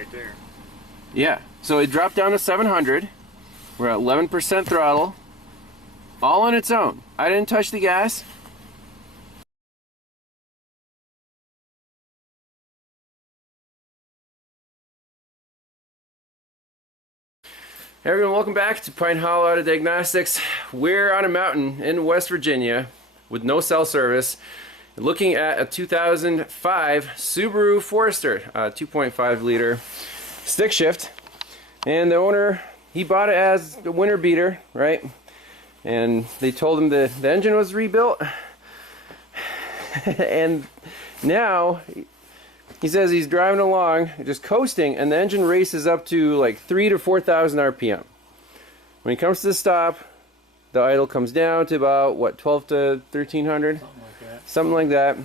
right there. Yeah, so it dropped down to 700. We're at 11% throttle, all on its own. I didn't touch the gas. Hey everyone, welcome back to Pine Hollow out of Diagnostics. We're on a mountain in West Virginia with no cell service, looking at a 2005 Subaru Forester, 2.5 liter stick shift. And the owner, he bought it as a winter beater, right? And they told him the engine was rebuilt. And now he says he's driving along, just coasting, and the engine races up to like 3,000 to 4,000 RPM. When he comes to the stop, the idle comes down to about, what, 12 to 1,300? Something like that. Something like that.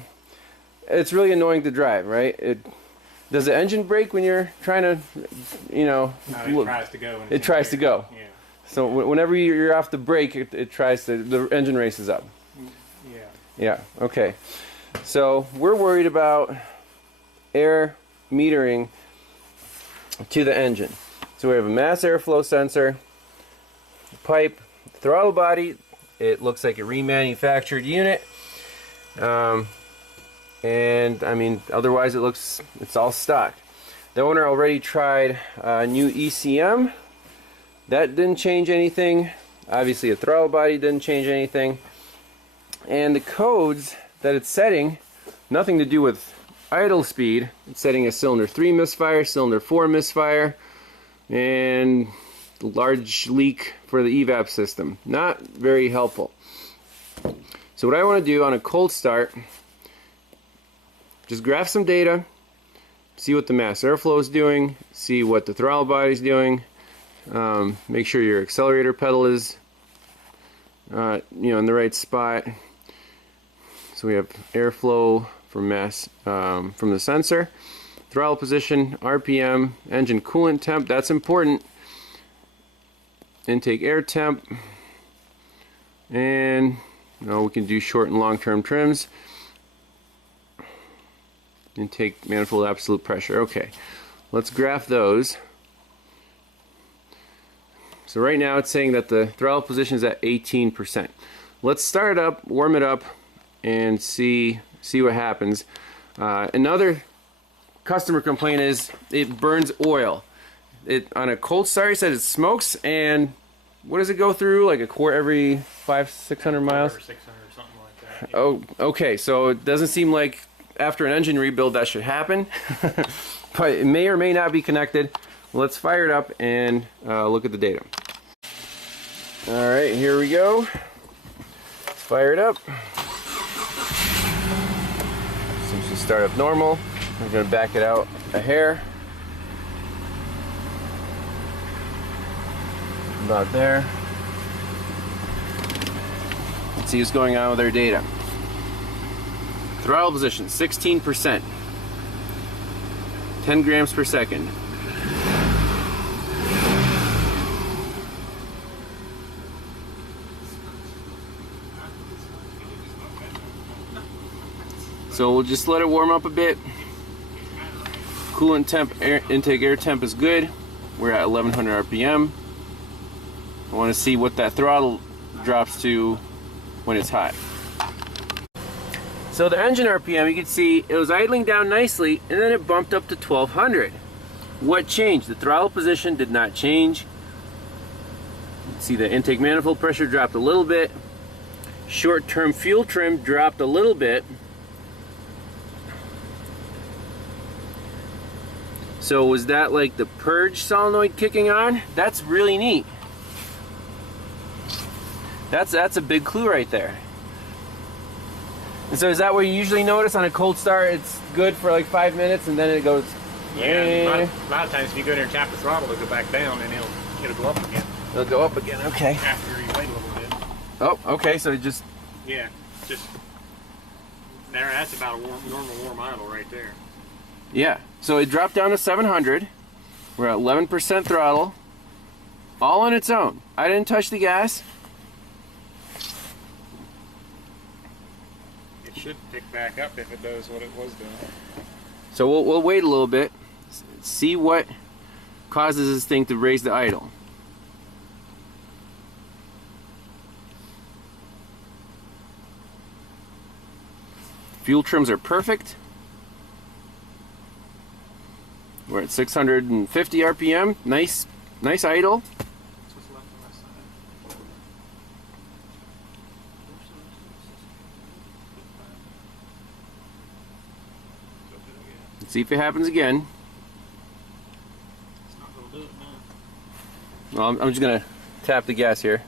It's really annoying to drive, right? Does the engine brake when you're trying to, you know... No, it tries to go. It tries to go. Yeah. So whenever you're off the brake, it tries to, the engine races up. Yeah. Yeah, okay. So we're worried about air metering to the engine. So we have a mass airflow sensor, pipe, throttle body. It looks like a remanufactured unit. And I mean, otherwise it's all stock. The owner already tried a new ECM. That didn't change anything. Obviously a throttle body didn't change anything. And the codes that it's setting, nothing to do with idle speed. It's setting a cylinder 3 misfire, cylinder 4 misfire, and large leak for the Evap system. Not very helpful. So what I want to do on a cold start, just graph some data, see what the mass airflow is doing, see what the throttle body is doing, make sure your accelerator pedal is in the right spot. So we have airflow from from the sensor, throttle position, RPM, engine coolant temp, that's important, intake air temp, and we can do short and long term trims. Intake manifold absolute pressure. Okay, let's graph those. So right now it's saying that the throttle position is at 18%. Let's start it up, warm it up, and see what happens. Another customer complaint is it burns oil. On a cold start, he said it smokes, and what does it go through? Like a quart every 500-600 miles? 600, something like that. Yeah. Oh, okay. So it doesn't seem like after an engine rebuild that should happen, but it may or may not be connected. Let's fire it up and look at the data. All right, here we go. Let's fire it up. Seems to start up normal. I'm going to back it out a hair. About there. Let's see what's going on with our data. Throttle position, 16%. 10 grams per second. So we'll just let it warm up a bit. Coolant temp, intake air temp is good. We're at 1100 RPM. I want to see what that throttle drops to when it's hot. So the engine RPM, you can see it was idling down nicely, and then it bumped up to 1200. What changed? The throttle position did not change. See, the intake manifold pressure dropped a little bit. Short-term fuel trim dropped a little bit. So was that like the Purge solenoid kicking on? That's really neat. That's a big clue right there. And so is that what you usually notice on a cold start? It's good for like 5 minutes and then it goes... Yeah, a lot of times if you go there and tap the throttle, it'll go back down and it'll go up again. It'll go up again, okay. After you wait a little bit. Oh, okay, so it just... Yeah, just... There, that's about a normal warm idle right there. Yeah, so it dropped down to 700. We're at 11% throttle. All on its own. I didn't touch the gas. It should pick back up if it does what it was doing. So we'll wait a little bit, See what causes this thing to raise the idle. Fuel trims are perfect. We're at 650 RPM. Nice idle. Let's see if it happens again. Well, I'm just gonna tap the gas here.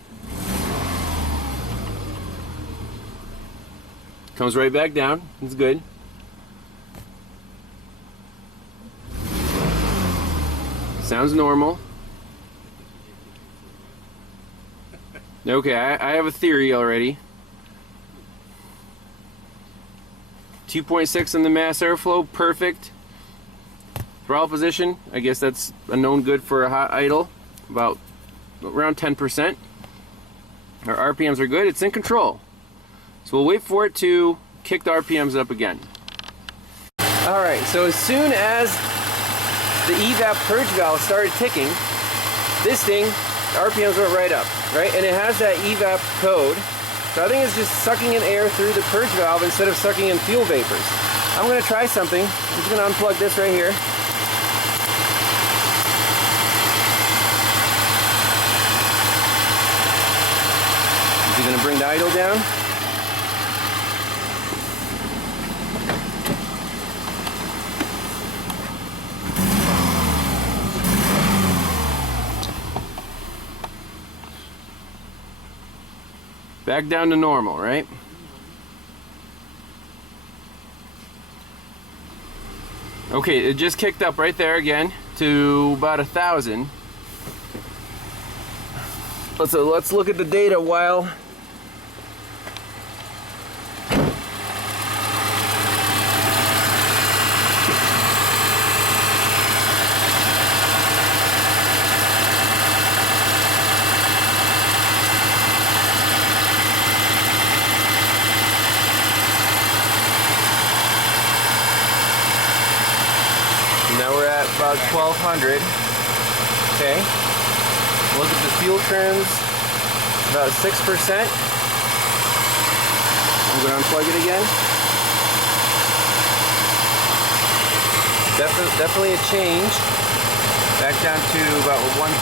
Comes right back down. It's good. Sounds normal. Okay, I have a theory already. 2.6 in the mass airflow, perfect. Throttle position, I guess that's a known good for a hot idle, about around 10%. Our RPMs are good, it's in control. So we'll wait for it to kick the RPMs up again. Alright, so as soon as the Evap purge valve started ticking, this thing, the RPMs went right up, right? And it has that Evap code. So I think it's just sucking in air through the purge valve instead of sucking in fuel vapors. I'm going to try something. I'm just going to unplug this right here. Is it going to bring the idle down? Back down to normal, right? Okay, it just kicked up right there again to about 1,000. Let's look at the data while about 1,200. Okay. Look at the fuel trims, about 6%. I'm going to unplug it again. Definitely a change. Back down to about 1,000.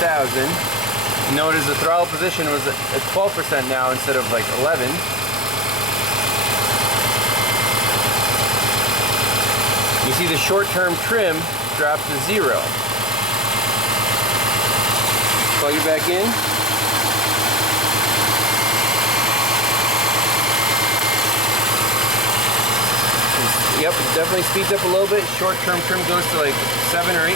Notice the throttle position was at 12% now instead of like 11. You see the short-term trim drop to 0. Plug it back in. Yep, it definitely speeds up a little bit. Short-term trim goes to like 7 or 8%.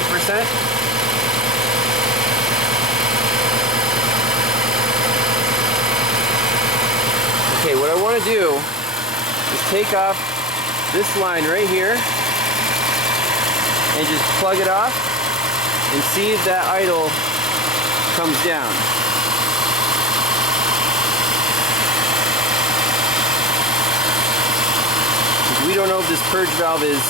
Okay, what I want to do is take off this line right here and just plug it off and see if that idle comes down. We don't know if this purge valve is,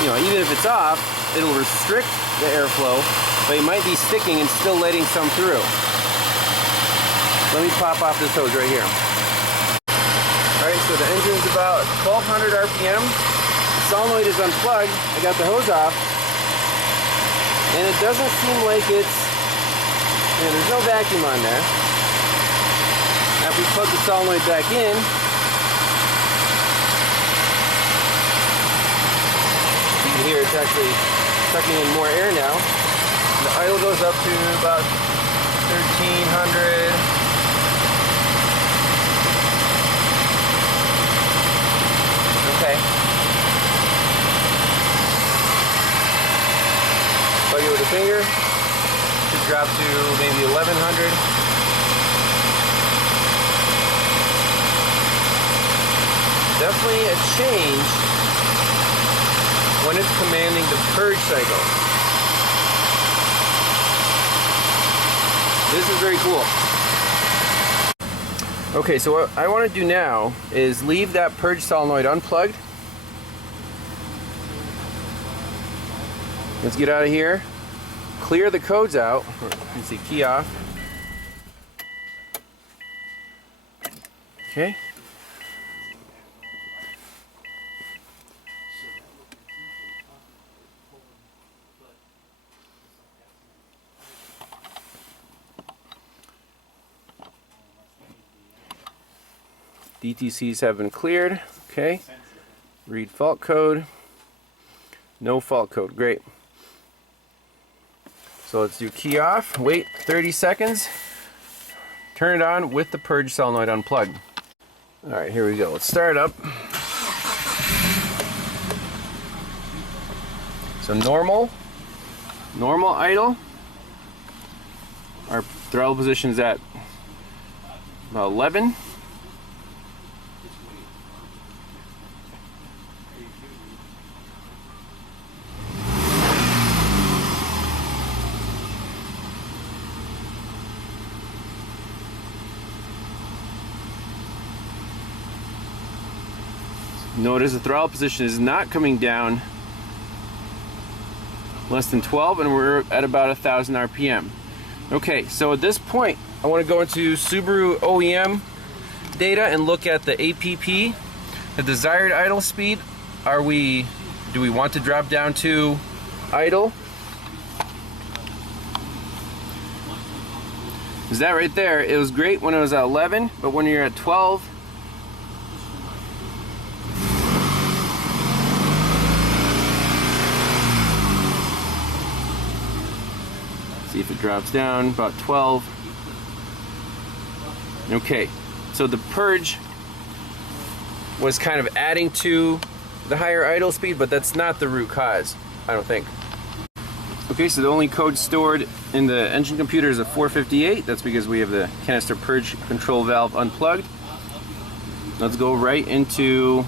even if it's off, it'll restrict the airflow, but it might be sticking and still letting some through. Let me pop off this hose right here. Alright, so the engine's about 1,200 RPM. The solenoid is unplugged. I got the hose off. And it doesn't seem like it's, there's no vacuum on there. Now if we plug the solenoid back in, you can hear it's actually sucking in more air now. And the idle goes up to about 1,300. Okay. Plug it with a finger. Should drop to maybe 1,100. Definitely a change when it's commanding the purge cycle. This is very cool. Okay, so what I want to do now is leave that purge solenoid unplugged. Let's get out of here. Clear the codes out. You can see key off. Okay. DTCs have been cleared. Okay. Read fault code. No fault code. Great. So let's do key off. Wait 30 seconds. Turn it on with the purge solenoid unplugged. Alright, here we go. Let's start up. So normal idle. Our throttle position is at about 11. Notice the throttle position is not coming down less than 12, and we're at about 1,000 RPM. Okay, so at this point, I want to go into Subaru OEM data and look at the APP, the desired idle speed. Do we want to drop down to idle? Is that right there? It was great when it was at 11, but when you're at 12, see if it drops down, about 12. Okay, so the purge was kind of adding to the higher idle speed, but that's not the root cause, I don't think. Okay, so the only code stored in the engine computer is a 458. That's because we have the canister purge control valve unplugged. Let's go right into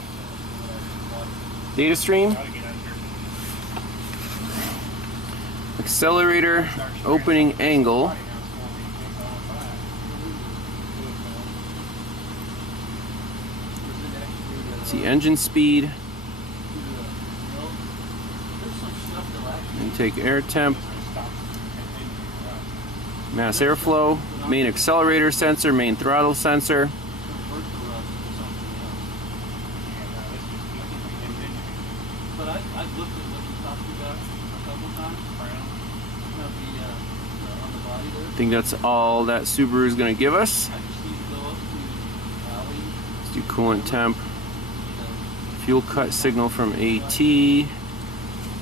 data stream. Accelerator opening angle. See engine speed. Intake air temp. Mass airflow. Main accelerator sensor. Main throttle sensor. I think that's all that Subaru is going to give us. Let's do coolant temp. Fuel cut signal from AT.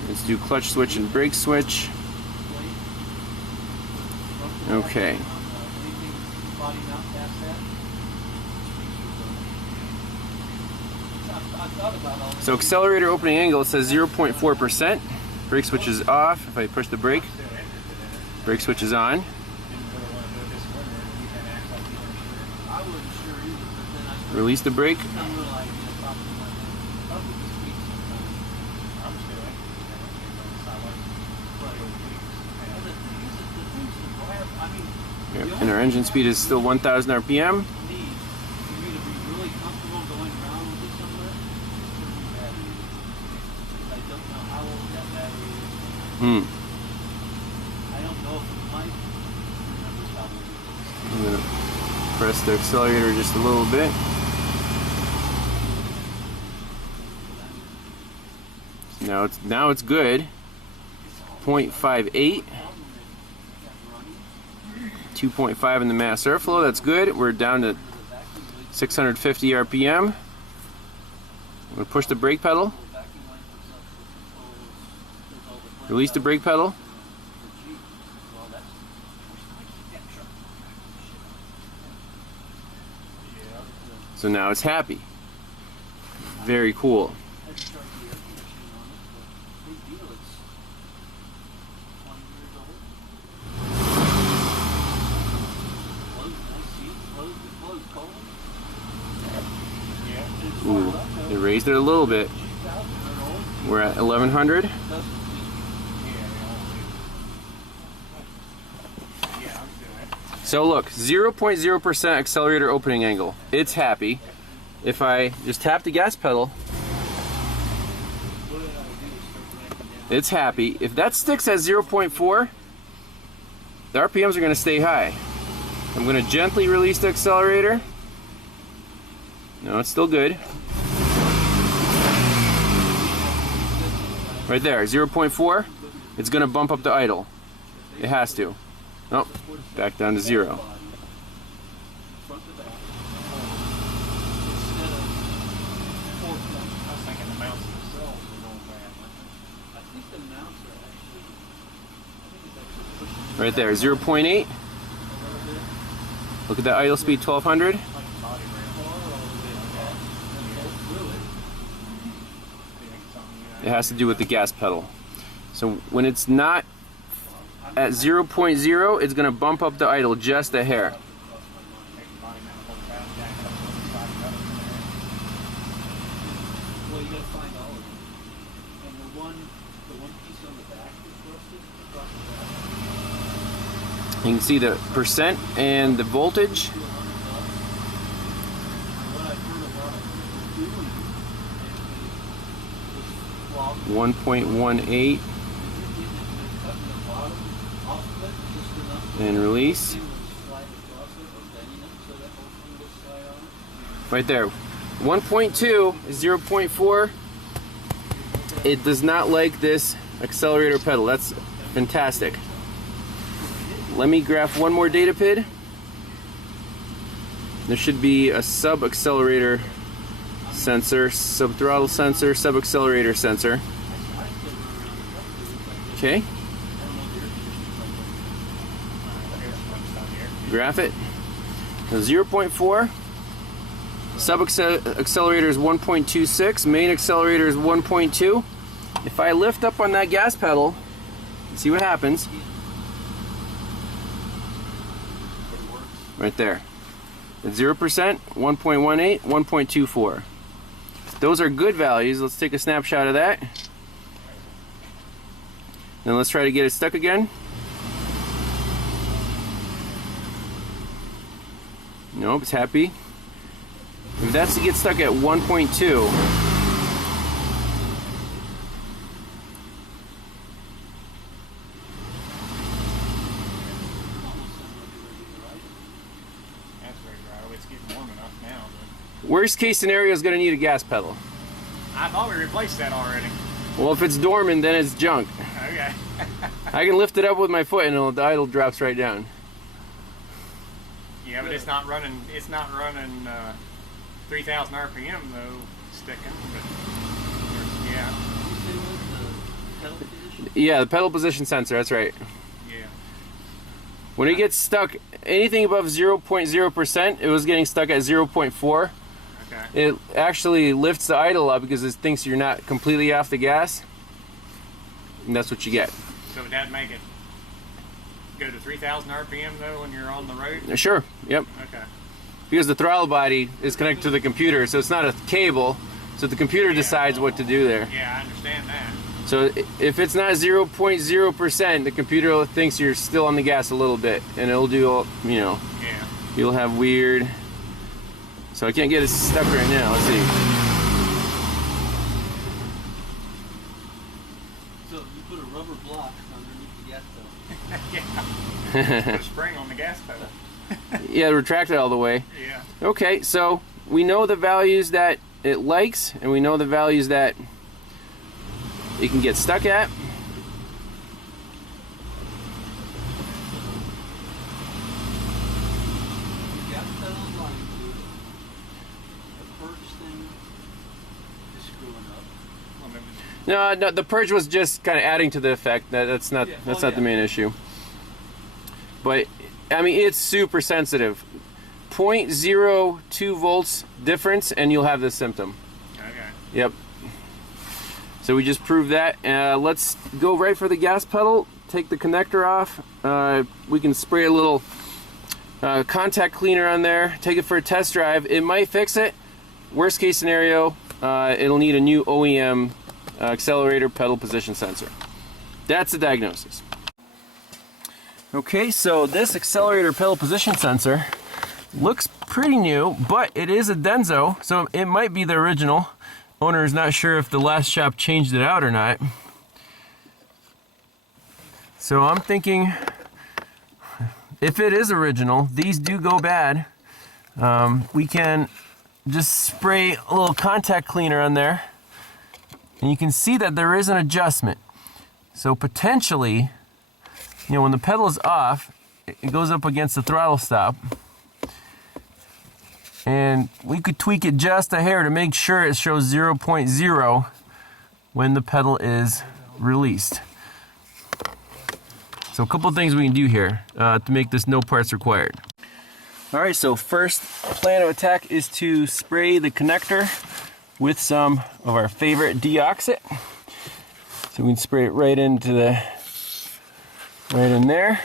Let's do clutch switch and brake switch. Okay. So accelerator opening angle, it says 0.4%. Brake switch is off. If I push the brake switch is on. Release the brake. Yep. And our engine speed is still 1,000 RPM. I'm going to press the accelerator just a little bit. Now it's good. 0.58. 2.5 in the mass airflow. That's good. We're down to 650 RPM. I'm going to push the brake pedal. Release the brake pedal. So now it's happy. Very cool. Ooh, they raised it a little bit. We're at 1100. So look, 0.0% accelerator opening angle. It's happy. If I just tap the gas pedal, It's happy. If that sticks at 0.4, the RPMs are going to stay high. I'm going to gently release the accelerator. No, it's still good. Right there, 0.4. It's going to bump up the idle. It has to. Oh, back down to 0. Right there, 0.8. Look at that idle speed, 1200. It has to do with the gas pedal. So when it's not at 0.0, it's going to bump up the idle just a hair. You can see the percent and the voltage. .18 and release. Right there. 1.2 is 0.4. It does not like this accelerator pedal. That's fantastic. Let me graph one more data pid. There should be a sub-accelerator sensor, sub-throttle sensor, sub-accelerator sensor. Okay. Graph it. 0.4. Sub-accelerator is 1.26. Main accelerator is 1.2. If I lift up on that gas pedal, see what happens. Right there. At 0%, 1.18, 1.24. Those are good values. Let's take a snapshot of that. Then let's try to get it stuck again. Nope, it's happy. If that's to get stuck at 1.2, worst case scenario is going to need a gas pedal. I thought we replaced that already. Well, if it's dormant, then it's junk. Okay. I can lift it up with my foot and the idle drops right down. Yeah, but it's not running. It's not running 3,000 RPM though, sticking. But yeah. Yeah, the pedal position sensor. That's right. Yeah. When it gets stuck, anything above 0.0%, it was getting stuck at 0.4. Okay. It actually lifts the idle up because it thinks you're not completely off the gas. And that's what you get. So would that make it go to 3,000 RPM though when you're on the road? Sure, yep. Okay. Because the throttle body is connected to the computer, so it's not a cable, so the computer decides what to do there. Yeah, I understand that. So if it's not 0.0%, the computer thinks you're still on the gas a little bit, and it'll do, you know, yeah. You'll have weird. So I can't get it stuck right now. Let's see. So you put a rubber block underneath the gas pedal. Yeah. Put a spring on the gas pedal. Yeah, retract it all the way. Yeah. Okay, so we know the values that it likes, and we know the values that it can get stuck at. Gas pedal is lying to it. The Purge thing is screwing up. No, the Purge was just kind of adding to the effect. That's not the main issue. But I mean, it's super sensitive. 0.02 volts difference, and you'll have this symptom. Okay. Yep. So we just proved that. Let's go right for the gas pedal. Take the connector off. We can spray a little contact cleaner on there. Take it for a test drive. It might fix it. Worst case scenario, it'll need a new OEM accelerator pedal position sensor. That's the diagnosis. Okay, so this accelerator pedal position sensor looks pretty new, but it is a Denso, so it might be the original. Owner is not sure if the last shop changed it out or not. So I'm thinking, if it is original, these do go bad. We can just spray a little contact cleaner on there, and you can see that there is an adjustment. So potentially, you know, when the pedal is off, it goes up against the throttle stop, and we could tweak it just a hair to make sure it shows 0.0 when the pedal is released. So a couple of things we can do here to make this no parts required. Alright, so first plan of attack is to spray the connector with some of our favorite DEOXIT. So we can spray it right in there.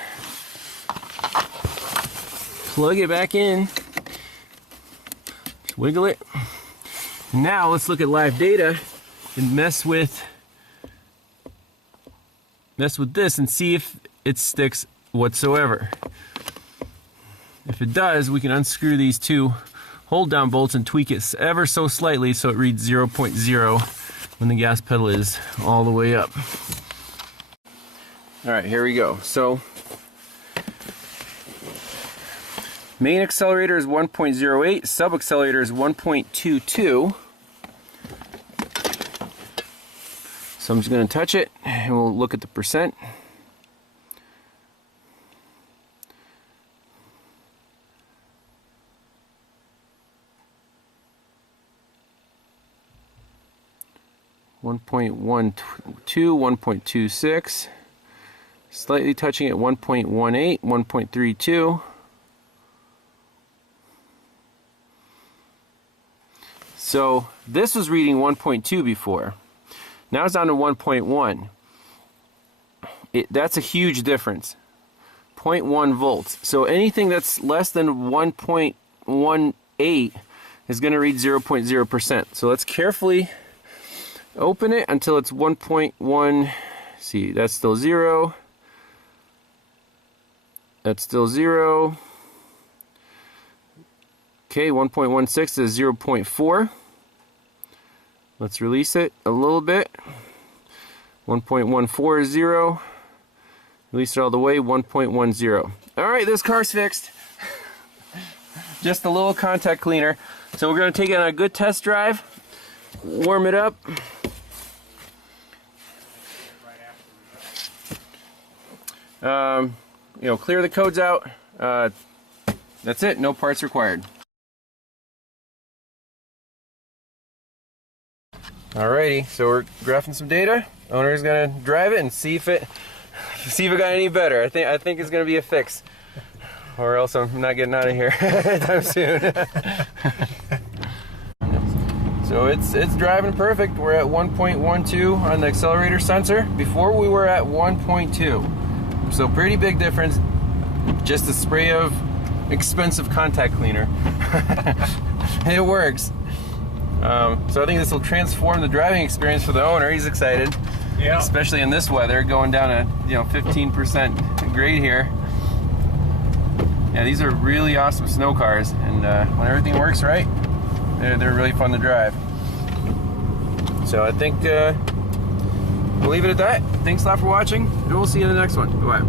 Plug it back in. Just wiggle it. Now let's look at live data and mess with this and see if it sticks whatsoever. If it does, we can unscrew these two hold down bolts and tweak it ever so slightly so it reads 0.0 when the gas pedal is all the way up. Alright, here we go. So main accelerator is 1.08, sub accelerator is 1.22. So I'm just going to touch it and we'll look at the percent. One 1.12, 1.26, slightly touching at 1.18, 1.32. So this was reading 1.2 before. Now it's down to 1.1. That's a huge difference. 0.1 volts. So anything that's less than 1.18 is going to read 0.0%. So let's carefully open it until it's 1.1. See, that's still 0. That's still 0. Okay, 1.16 is 0.4. Let's release it a little bit. 1.14 is 0. Release it all the way, 1.10. Alright, this car's fixed. Just a little contact cleaner. So we're going to take it on a good test drive, warm it up. You know, clear the codes out. That's it, no parts required. Alrighty, so we're graphing some data. Owner's gonna drive it and see if it got any better. I think it's gonna be a fix, or else I'm not getting out of here anytime soon. So it's driving perfect. We're at 1.12 on the accelerator sensor. Before we were at 1.2. So pretty big difference. Just a spray of expensive contact cleaner. It works. So I think this will transform the driving experience for the owner. He's excited, yeah. Especially in this weather, going down a 15% grade here. Yeah, these are really awesome snow cars, and when everything works right, they're really fun to drive. So I think we'll leave it at that. Thanks a lot for watching, and we'll see you in the next one. Bye.